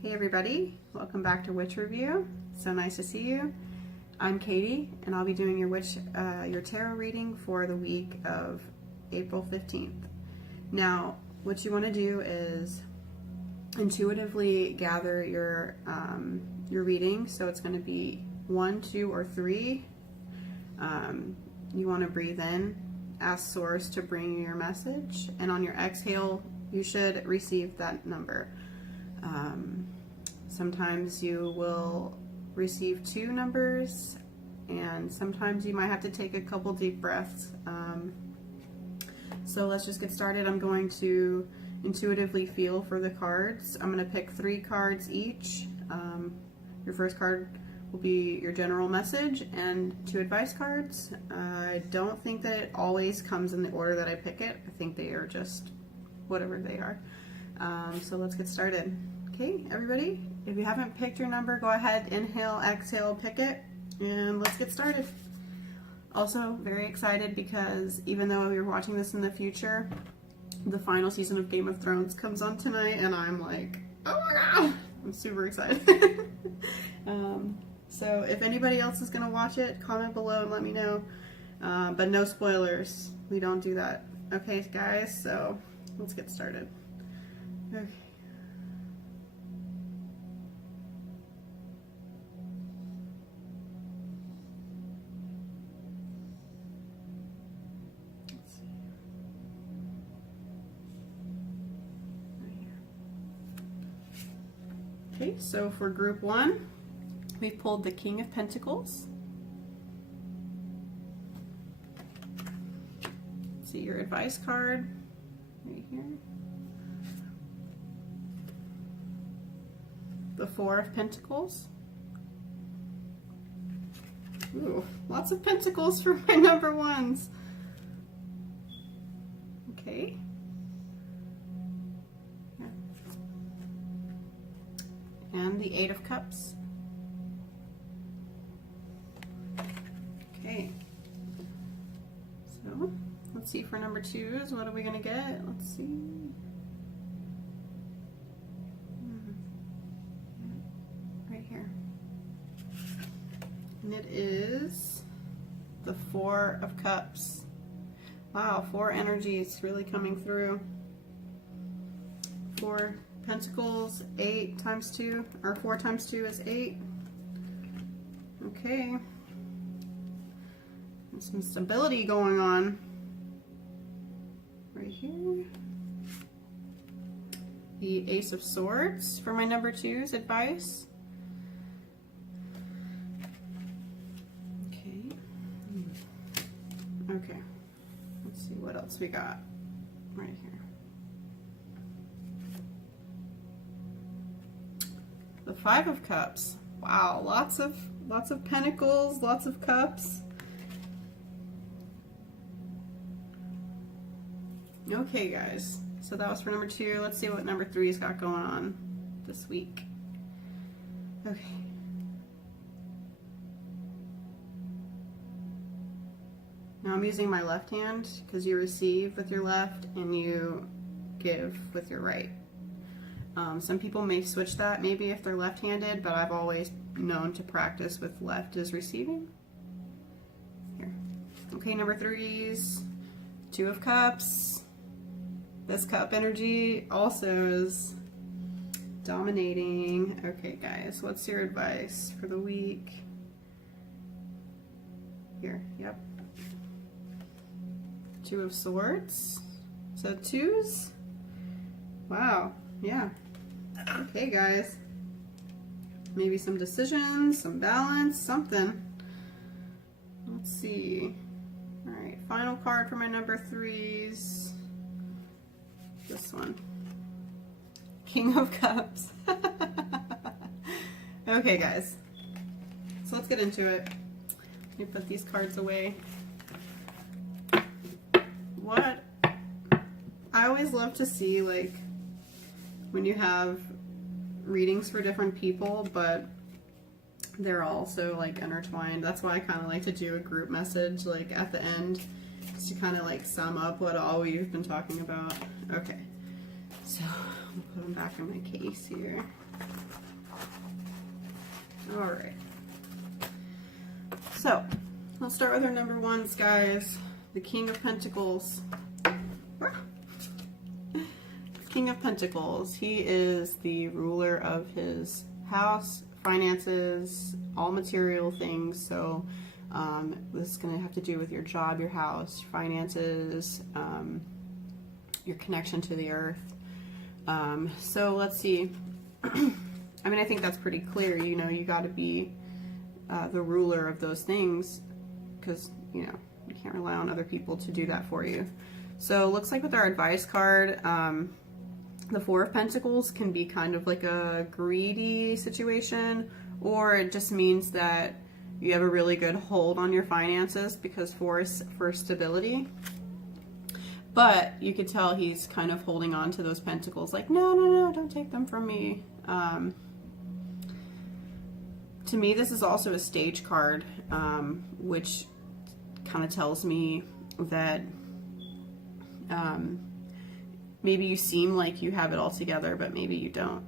Hey everybody, welcome back to Witch Review. So nice to see you. I'm Katie, and I'll be doing your tarot reading for the week of April 15th. Now, what you want to do is intuitively gather your reading. So it's going to be 1, 2, or 3. You want to breathe in, ask Source to bring you your message, and on your exhale, you should receive that number. Sometimes you will receive 2 numbers, and sometimes you might have to take a couple deep breaths. So let's just get started. I'm going to intuitively feel for the cards. I'm going to pick 3 cards each. Your first card will be your general message and 2 advice cards. I don't think that it always comes in the order that I pick it. I think they are just whatever they are. So let's get started. Okay, everybody, if you haven't picked your number, go ahead, inhale, exhale, pick it, and let's get started. Also, very excited because even though you're watching this in the future, the final season of Game of Thrones comes on tonight, and I'm like, oh my god, I'm super excited. So if anybody else is going to watch it, comment below and let me know. But no spoilers. We don't do that. Okay, guys, so let's get started. Okay. Okay, so for group 1, we've pulled the King of Pentacles. See your advice card right here. The 4 of Pentacles. Ooh, lots of pentacles for my number 1s. Okay. And the 8 of Cups. Okay. So, let's see for number 2s. What are we going to get? Let's see. Right here. And it is the 4 of Cups. Wow, 4 energies really coming through. 4 Pentacles, 8 times 2, or 4 times 2 is 8. Okay. There's some stability going on. Right here. The Ace of Swords for my number 2's advice. Okay. Okay. Let's see what else we got right here. The 5 of Cups. Wow, lots of pentacles, lots of cups. Okay, guys. So that was for number 2. Let's see what number 3's got going on this week. Okay. Now I'm using my left hand because you receive with your left and you give with your right. Some people may switch that maybe if they're left-handed, but I've always known to practice with left as receiving. Here. Okay, number 3's 2 of Cups. This cup energy also is dominating. Okay, guys, what's your advice for the week? Here, yep. 2 of Swords. So 2s? Wow, yeah. Okay, guys. Maybe some decisions, some balance, something. Let's see. Alright, final card for my number 3's. This one. King of Cups. Okay, guys. So let's get into it. Let me put these cards away. What I always love to see, like, when you have readings for different people, but they're also like intertwined. That's why I kind of like to do a group message like at the end, just to kind of like sum up what all we've been talking about. Okay, so I'll put them back in my case here. All right. So, let's start with our number ones, guys. The King of Pentacles. King of Pentacles. He is the ruler of his house, finances, all material things. So, this is going to have to do with your job, your house, finances, your connection to the earth. So let's see. I mean, I think that's pretty clear. You know, you got to be the ruler of those things, because, you know, you can't rely on other people to do that for you. So it looks like with our advice card, the Four of Pentacles can be kind of like a greedy situation, or it just means that you have a really good hold on your finances, because four is for stability. But you could tell he's kind of holding on to those pentacles, like, no, no, no, don't take them from me. To me, this is also a stage card, which kind of tells me that maybe you seem like you have it all together, but maybe you don't.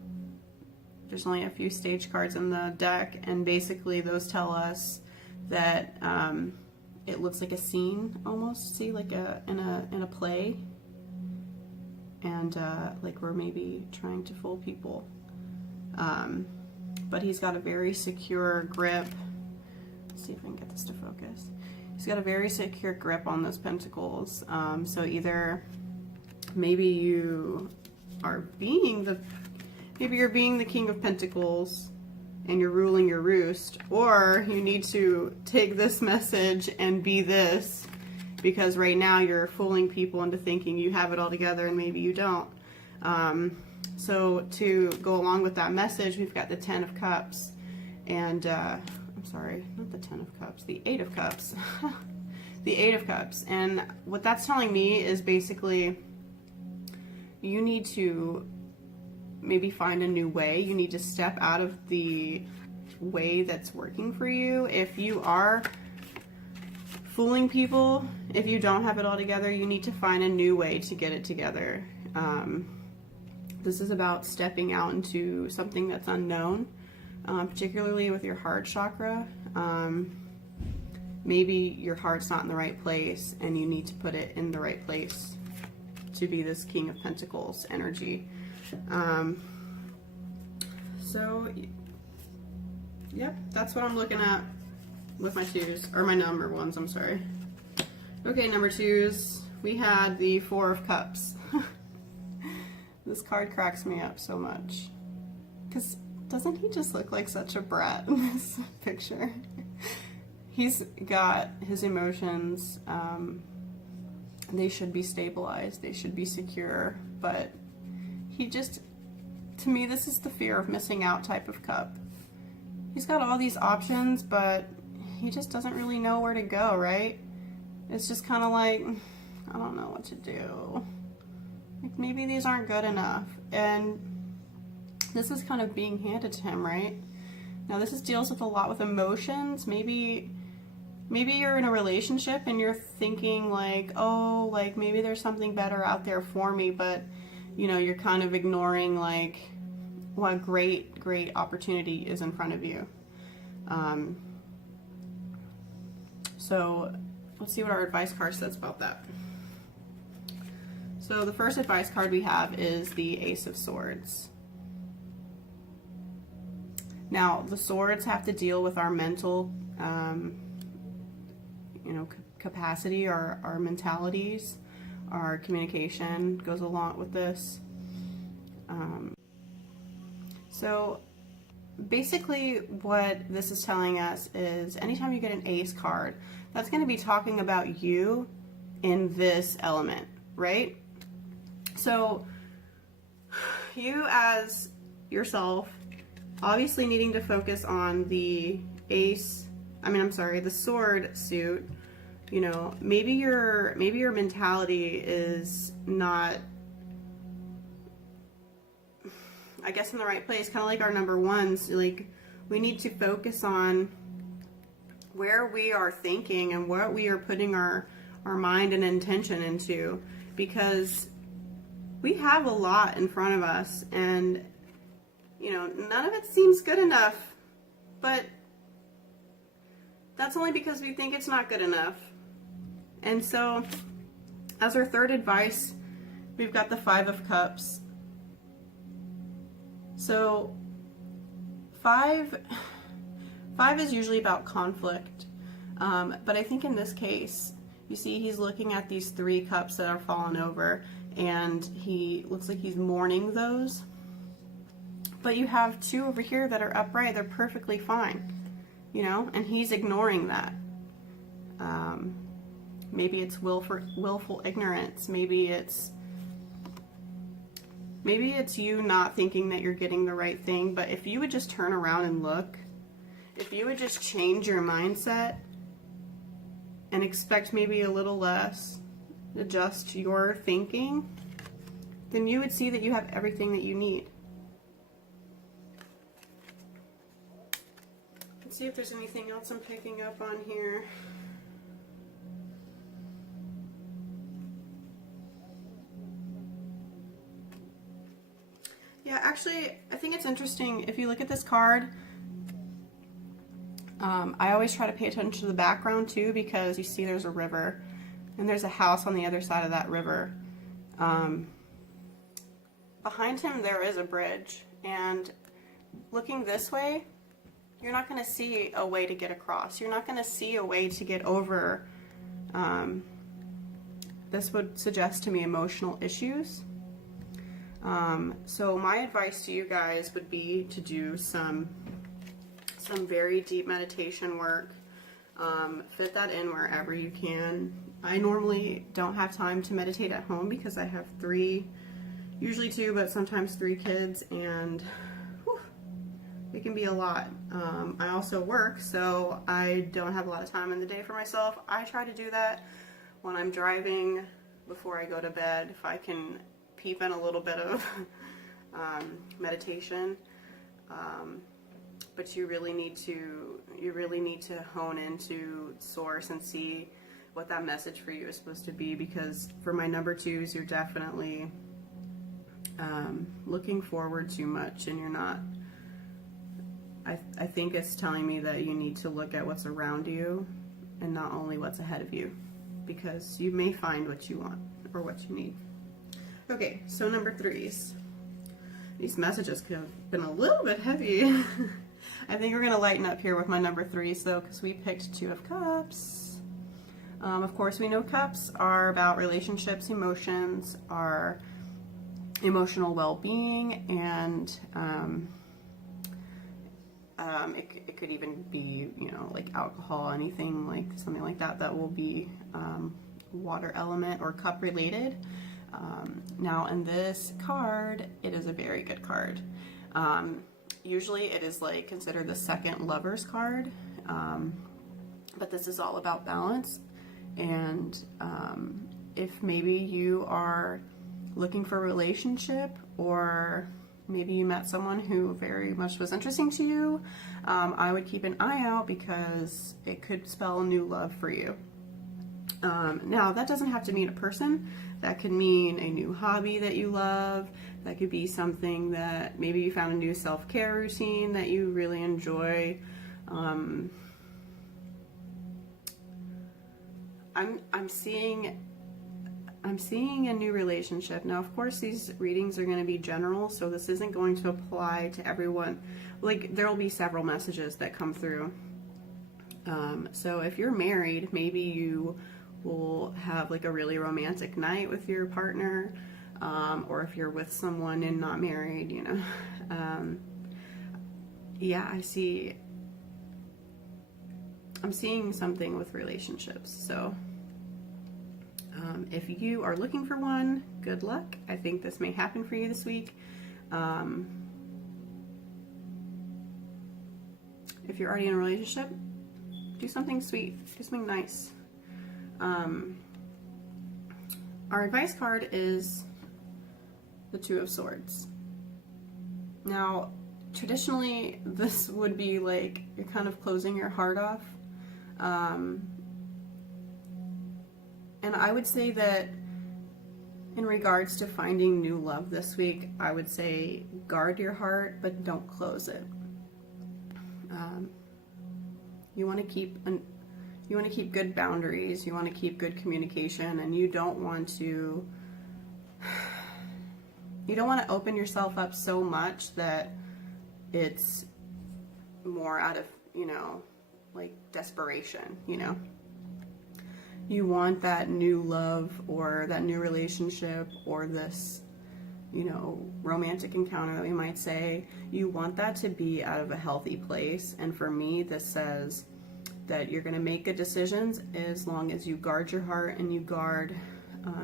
There's only a few stage cards in the deck, and basically those tell us that it looks like a scene almost, see, like in a play, and like we're maybe trying to fool people. But he's got a very secure grip. Let's see if I can get this to focus. He's got a very secure grip on those pentacles. So either maybe you are maybe you're being the King of Pentacles and you're ruling your roost, or you need to take this message and be this, because right now you're fooling people into thinking you have it all together and maybe you don't. So to go along with that message, we've got the Ten of Cups, and I'm sorry, not the Ten of Cups, the Eight of Cups. The Eight of Cups. And what that's telling me is basically you need to maybe find a new way. You need to step out of the way that's working for you. If you are fooling people, if you don't have it all together, you need to find a new way to get it together. This is about stepping out into something that's unknown, particularly with your heart chakra. Maybe your heart's not in the right place and you need to put it in the right place to be this King of Pentacles energy. So, yep, that's what I'm looking at with my twos, or my number ones, I'm sorry. Okay, number twos, we had the Four of Cups. This card cracks me up so much, because doesn't he just look like such a brat in this picture? He's got his emotions, they should be stabilized, they should be secure, but he just, to me, this is the fear of missing out type of cup. He's got all these options, but he just doesn't really know where to go, right? It's just kind of like, I don't know what to do. Like, maybe these aren't good enough. And this is kind of being handed to him, right? Now, this deals with a lot with emotions. Maybe you're in a relationship and you're thinking like, oh, like maybe there's something better out there for me, but you know, you're kind of ignoring like what great opportunity is in front of you. So let's see what our advice card says about that. So the first advice card we have is the Ace of Swords. Now, the swords have to deal with our mental, capacity, our mentalities, our communication goes along with this. So basically what this is telling us is anytime you get an ace card, that's going to be talking about you in this element, right? So you as yourself, obviously needing to focus on the the sword suit. You know, maybe your mentality is not, I guess, in the right place. Kind of like our number ones, like we need to focus on where we are thinking and what we are putting our mind and intention into, because we have a lot in front of us, and you know, none of it seems good enough, but that's only because we think it's not good enough. And so as our third advice, we've got the Five of Cups. So five is usually about conflict, but I think in this case, you see he's looking at these 3 cups that are fallen over, and he looks like he's mourning those. But you have 2 over here that are upright. They're perfectly fine, you know, and he's ignoring that. Maybe it's willful ignorance. Maybe it's you not thinking that you're getting the right thing. But if you would just turn around and look, if you would just change your mindset and expect maybe a little less, adjust your thinking, then you would see that you have everything that you need. Let's see if there's anything else I'm picking up on here. Yeah, actually, I think it's interesting. If you look at this card, I always try to pay attention to the background too, because you see there's a river and there's a house on the other side of that river. Behind him there is a bridge, and looking this way, you're not going to see a way to get across. You're not going to see a way to get over. This would suggest to me emotional issues. So my advice to you guys would be to do some very deep meditation work. Fit that in wherever you can. I normally don't have time to meditate at home because I have 3, usually 2, but sometimes 3 kids, and whew, it can be a lot. I also work, so I don't have a lot of time in the day for myself. I try to do that when I'm driving before I go to bed, if I can peep in a little bit of meditation. But you really need to hone into source and see what that message for you is supposed to be, because for my number 2s, you're definitely looking forward too much, and you're not. I think it's telling me that you need to look at what's around you and not only what's ahead of you, because you may find what you want or what you need. Okay, so number 3s. These messages could have been a little bit heavy. I think we're going to lighten up here with my number 3s though, because we picked 2 of Cups. Of course, we know Cups are about relationships, emotions, our emotional well-being, and it could even be, you know, like alcohol, anything like something like that that will be water element or cup related. Now in this card, it is a very good card. Usually it is like considered the second lover's card, but this is all about balance. And if maybe you are looking for a relationship, or maybe you met someone who very much was interesting to you, I would keep an eye out, because it could spell new love for you. Now, that doesn't have to mean a person. That could mean a new hobby that you love. That could be something that maybe you found a new self-care routine that you really enjoy. I'm seeing a new relationship. Now, of course, these readings are going to be general, so this isn't going to apply to everyone. Like, there will be several messages that come through. So if you're married, maybe you will have like a really romantic night with your partner, or if you're with someone and not married, you know. Yeah, I'm seeing something with relationships. So if you are looking for one, good luck. I think this may happen for you this week. If you're already in a relationship, do something sweet, do something nice. Our advice card is the 2 of Swords. Now, traditionally, this would be like you're kind of closing your heart off. And I would say that In regards to finding new love this week, I would say guard your heart, but don't close it. You want to keep good boundaries. You want to keep good communication, and you don't want to open yourself up so much that it's more out of, like desperation, You want that new love or that new relationship or this, romantic encounter that we might say. You want that to be out of a healthy place. And for me, this says that you're going to make good decisions as long as you guard your heart and you guard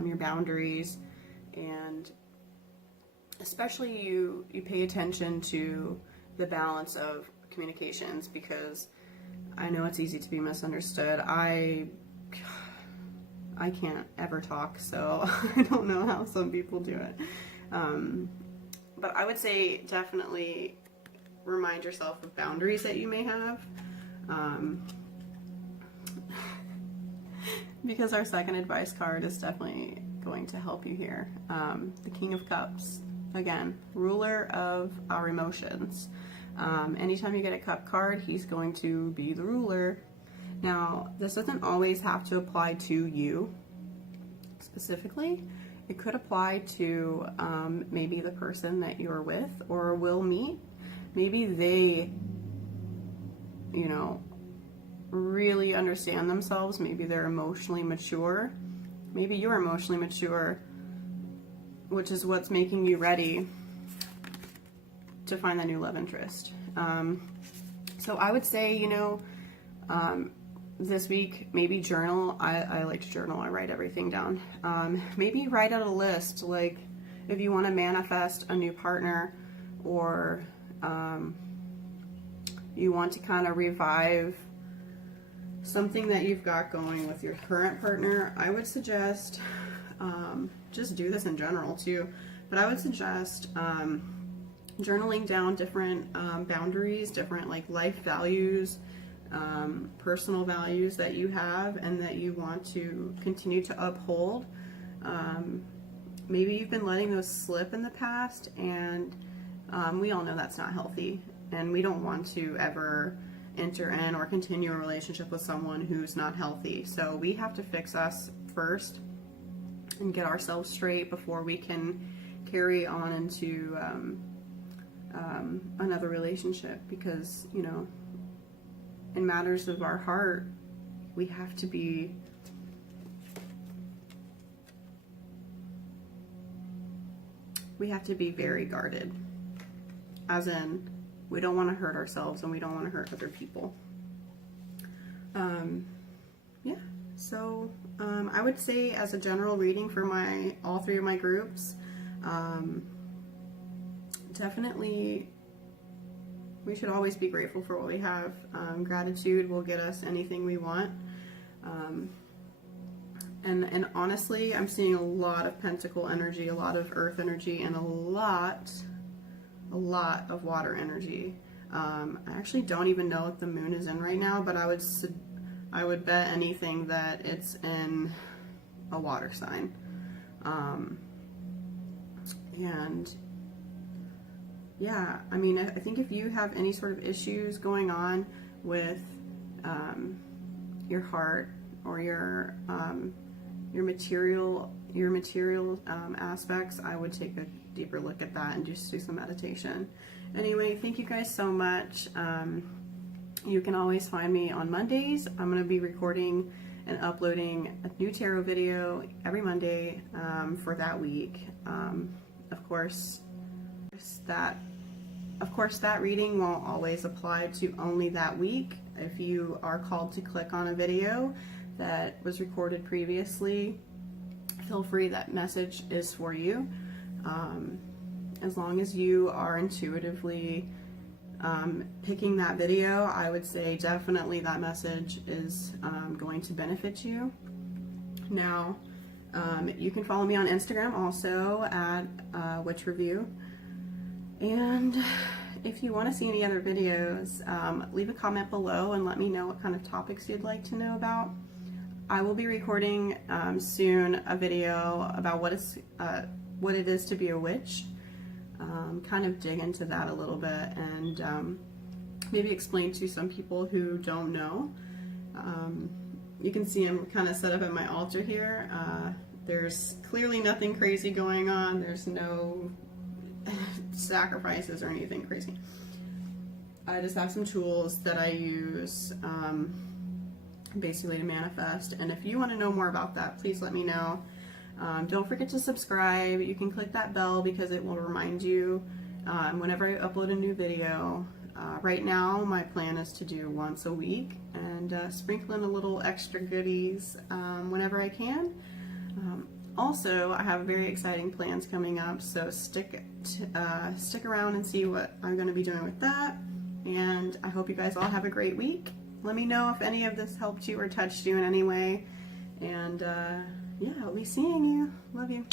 your boundaries, and especially you pay attention to the balance of communications, because I know it's easy to be misunderstood. I can't ever talk, so I don't know how some people do it. But I would say definitely remind yourself of boundaries that you may have. Because our second advice card is definitely going to help you here. The King of Cups, again, ruler of our emotions. Anytime you get a cup card, he's going to be the ruler. Now, this doesn't always have to apply to you specifically. It could apply to maybe the person that you're with or will meet. Maybe they, really understand themselves. Maybe they're emotionally mature. Maybe you're emotionally mature, which is what's making you ready to find that new love interest. So I would say, this week, maybe journal. I like to journal. I write everything down. Maybe write out a list, like if you want to manifest a new partner, or you want to kind of revive something that you've got going with your current partner. I would suggest, just do this in general too, but I would suggest journaling down different boundaries, different like life values, personal values that you have and that you want to continue to uphold. Maybe you've been letting those slip in the past, and we all know that's not healthy, and we don't want to ever enter in or continue a relationship with someone who's not healthy. So we have to fix us first and get ourselves straight before we can carry on into another relationship, because in matters of our heart, we have to be very guarded, as in we don't want to hurt ourselves and we don't want to hurt other people. Yeah, so I would say, as a general reading for all three of my groups, definitely we should always be grateful for what we have. Gratitude will get us anything we want. And honestly, I'm seeing a lot of pentacle energy, a lot of earth energy, and a lot of water energy. I actually don't even know if the moon is in right now, but I would bet anything that it's in a water sign. And yeah, I mean, I think if you have any sort of issues going on with your heart or your material aspects, I would take a deeper look at that and just do some meditation. Anyway, thank you guys so much. You can always find me on Mondays. I'm going to be recording and uploading a new tarot video every Monday for that week. Of course, that reading won't always apply to only that week. If you are called to click on a video that was recorded previously, feel free, that message is for you. As long as you are intuitively picking that video, I would say definitely that message is going to benefit you. Now, you can follow me on Instagram also at Witch Review. And if you want to see any other videos, leave a comment below and let me know what kind of topics you'd like to know about. I will be recording soon a video about what it is to be a witch. Kind of dig into that a little bit and maybe explain to some people who don't know. You can see I'm kind of set up at my altar here. There's clearly nothing crazy going on. There's no sacrifices or anything crazy. I just have some tools that I use basically to manifest, and if you want to know more about that, please let me know. Don't forget to subscribe. You can click that bell because it will remind you whenever I upload a new video. Right now my plan is to do once a week and sprinkle in a little extra goodies whenever I can. Also, I have very exciting plans coming up, so stick around and see what I'm going to be doing with that. And I hope you guys all have a great week. Let me know if any of this helped you or touched you in any way. And yeah, I'll be seeing you. Love you.